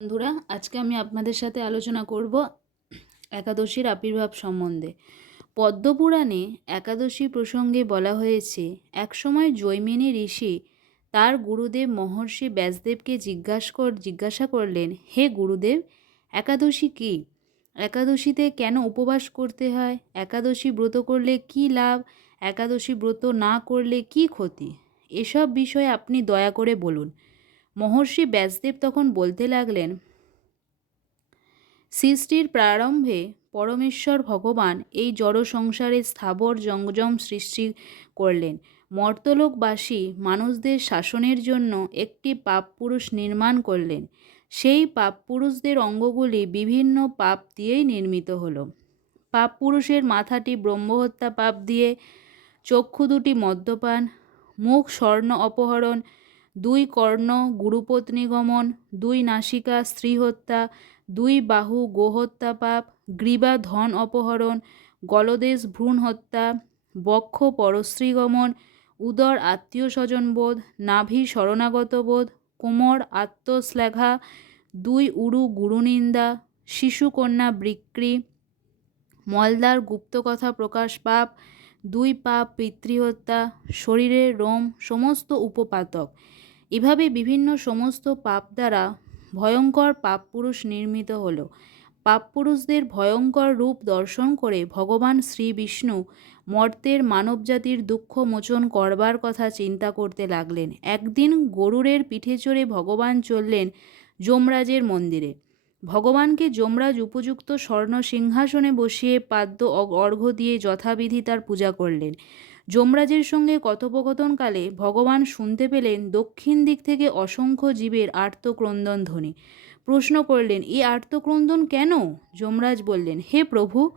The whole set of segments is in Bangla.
বন্ধুরা, আজকে আমি আপনাদের সাথে আলোচনা করব একাদশীর আবির্ভাব সম্বন্ধে। পদ্মপুরাণে একাদশী প্রসঙ্গে বলা হয়েছে, একসময় জৈমিনী ঋষি তার গুরুদেব মহর্ষি ব্যাসদেবকে জিজ্ঞাসা কর, জিজ্ঞাসা করলেন, হে গুরুদেব, একাদশী কী? একাদশীতে কেন উপবাস করতে হয়? একাদশী ব্রত করলে কী লাভ? একাদশী ব্রত না করলে কী ক্ষতি? এসব বিষয়ে আপনি দয়া করে বলুন। মহর্ষি ব্যাসদেব তখন বলতে লাগলেন, সৃষ্টির প্রারম্ভে পরমেশ্বর ভগবান এই জড় সংসারে স্থাবর জঙ্গজম সৃষ্টি করলেন। মর্তলোকবাসী মানুষদের শাসনের জন্য একটি পাপ পুরুষ নির্মাণ করলেন। সেই পাপ পুরুষদের অঙ্গগুলি বিভিন্ন পাপ দিয়েই নির্মিত হলো। পাপ পুরুষের মাথাটি ব্রহ্মহত্যা পাপ দিয়ে, চক্ষু দুটি মদ্যপান, মুখ স্বর্ণ অপহরণ দুই কর্ণ গুরুপত্নী গমন দুই নাসিকা স্ত্রী হত্যা দুই বাহু গোহত্যা পাপ গ্রীবা ধন অপহরণ, গলদেশ ভ্রূণ হত্যা, বক্ষ পরশ্রী গমন উদর আত্মীয় স্বজনবোধ নাভি শরণাগত বোধ, কোমর আত্মশ্লেঘা, দুই উরু গুরুনিন্দা, শিশুকন্যা বিক্রি মলদার গুপ্তকথা প্রকাশ পাপ, দুই পাপ পিতৃহত্যা শরীরের রোম, সমস্ত উপপাতক। এভাবে বিভিন্ন সমস্ত পাপ দ্বারা ভয়ঙ্কর পাপ পুরুষ নির্মিত হল। পাপ পুরুষদের ভয়ঙ্কর রূপ দর্শন করে ভগবান শ্রী বিষ্ণু মর্তের মানবজাতির দুঃখ মোচন করবার কথা চিন্তা করতে লাগলেন। একদিন গরুরের পিঠে চড়ে ভগবান চললেন যমরাজের মন্দিরে। ভগবানকে যমরাজ উপযুক্ত স্বর্ণ সিংহাসনে বসিয়ে পাদ্য অর্ঘ্য দিয়ে যথাবিধি তার পূজা করলেন। যমরাজের সঙ্গে কথোপকথনকালে ভগবান শুনতে পেলেন দক্ষিণ দিক থেকে অসংখ্য জীবের আর্তক্রন্দন ধ্বনি প্রশ্ন করলেন এই আর্তক্রন্দন কেন? যমরাজ বললেন, হে প্রভু,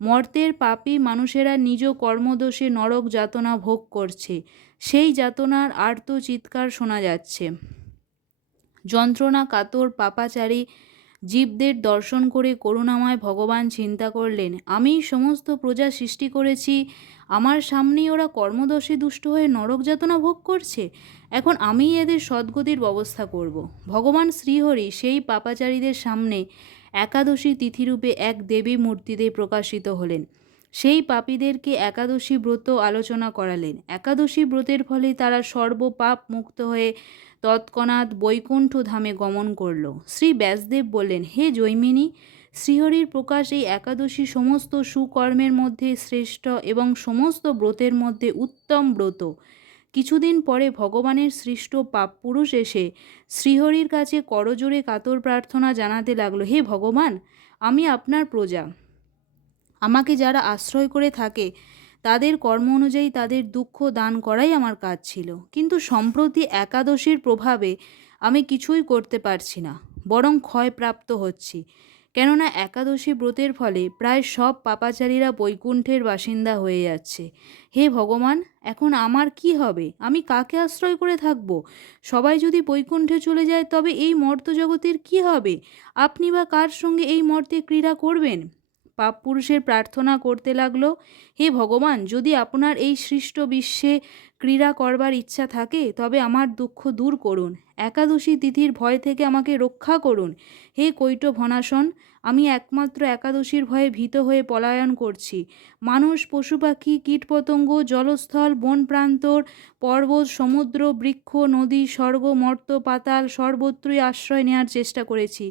মর্তের পাপী মানুষেরা নিজ কর্মদোষে নরক যাতনা ভোগ করছে। সেই যাতনার আর্ত চিৎকার শোনা যাচ্ছে। যন্ত্রণা কাতর পাপাচারী জীবদের দর্শন করে করুণাময় ভগবান চিন্তা করলেন, আমি সমস্ত প্রজা সৃষ্টি করেছি, আমার সামনেই ওরা কর্মদোষে দুষ্ট হয়ে নরক যাতনা ভোগ করছে, এখন আমি এদের সদ্গতির ব্যবস্থা করব। ভগবান শ্রীহরি সেই পাপাচারীদের সামনে একাদশী তিথিরূপে এক দেবী মূর্তিতে প্রকাশিত হলেন সেই পাপীদেরকে একাদশী ব্রত আলোচনা করালেন। একাদশী ব্রতের ফলে তারা সর্বপাপ মুক্ত হয়ে তৎক্ষণাৎ বৈকুণ্ঠ ধামে গমন করল। শ্রী ব্যাসদেব বললেন, হে জৈমিনী, শ্রীহরির প্রকাশ এই একাদশী সমস্ত সুকর্মের মধ্যে শ্রেষ্ঠ এবং সমস্ত ব্রতের মধ্যে উত্তম ব্রত। কিছুদিন পরে ভগবানের সৃষ্ট পাপ পুরুষ এসে শ্রীহরির কাছে করজোরে কাতর প্রার্থনা জানাতে লাগল, হে ভগবান, আমি আপনার প্রজা। আমাকে যারা আশ্রয় করে থাকে, তাদের কর্ম অনুযায়ী তাদের দুঃখ দান করাই আমার কাজ ছিল। কিন্তু সম্প্রতি একাদশীর প্রভাবে আমি কিছুই করতে পারছি না, বরং ক্ষয়প্রাপ্ত হচ্ছি। কেননা একাদশী ব্রতের ফলে প্রায় সব পাপাচারীরা বৈকুণ্ঠের বাসিন্দা হয়ে যাচ্ছে। হে ভগবান, এখন আমার কি হবে? আমি কাকে আশ্রয় করে থাকব? সবাই যদি বৈকুণ্ঠে চলে যায়, তবে এই মর্তজগতের কি হবে? আপনি বা কার সঙ্গে এই মর্তে ক্রীড়া করবেন? পাপ পুরুষের প্রার্থনা করতে লাগল হে ভগবান যদি আপনার এই সৃষ্ট বিশ্বে ক্রীড়া করবার ইচ্ছা থাকে, তবে আমার দুঃখ দূর করুন। একাদশী তিথির ভয় থেকে আমাকে রক্ষা করুন। হে কৈট ভনাসন, আমি একমাত্র একাদশীর ভয়ে ভীত হয়ে পলায়ন করছি। মানুষ, পশু পাখি, কীটপতঙ্গ, জলস্থল বন প্রান্তর পর্বত, সমুদ্র, বৃক্ষ, নদী, স্বর্গ, মর্ত, পাতাল সর্বত্রই আশ্রয় নেওয়ার চেষ্টা করেছি।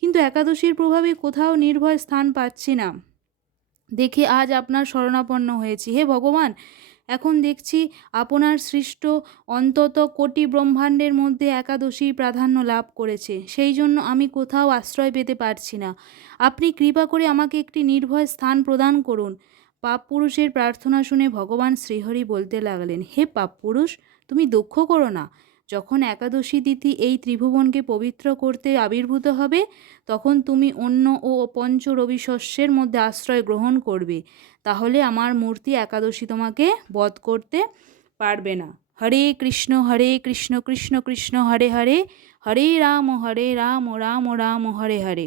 কিন্তু একাদশীর প্রভাবে কোথাও নির্ভয় স্থান পাচ্ছি না। দেখে আজ আপনার শরণাপন্ন হয়েছি। হে ভগবান এখন দেখছি আপনার সৃষ্ট অন্তত কোটি ব্রহ্মাণ্ডের মধ্যে একাদশী প্রাধান্য লাভ করেছে। সেই জন্য আমি কোথাও আশ্রয় পেতে পারছি না। আপনি কৃপা করে আমাকে একটি নির্ভয় স্থান প্রদান করুন। পাপ পুরুষের প্রার্থনা শুনে ভগবান শ্রীহরি বলতে লাগলেন, হে পাপ পুরুষ, তুমি দুঃখ করো না। যখন একাদশী তিথি এই ত্রিভুবনকে পবিত্র করতে আবির্ভূত হবে, তখন তুমি অন্য ও পঞ্চ রবি শস্যের মধ্যে আশ্রয় গ্রহণ করবে। তাহলে আমার মূর্তি একাদশী তোমাকে বধ করতে পারবে না। হরে কৃষ্ণ হরে কৃষ্ণ কৃষ্ণ কৃষ্ণ, হরে হরে হরে রাম হরে রাম রাম রাম, হরে হরে।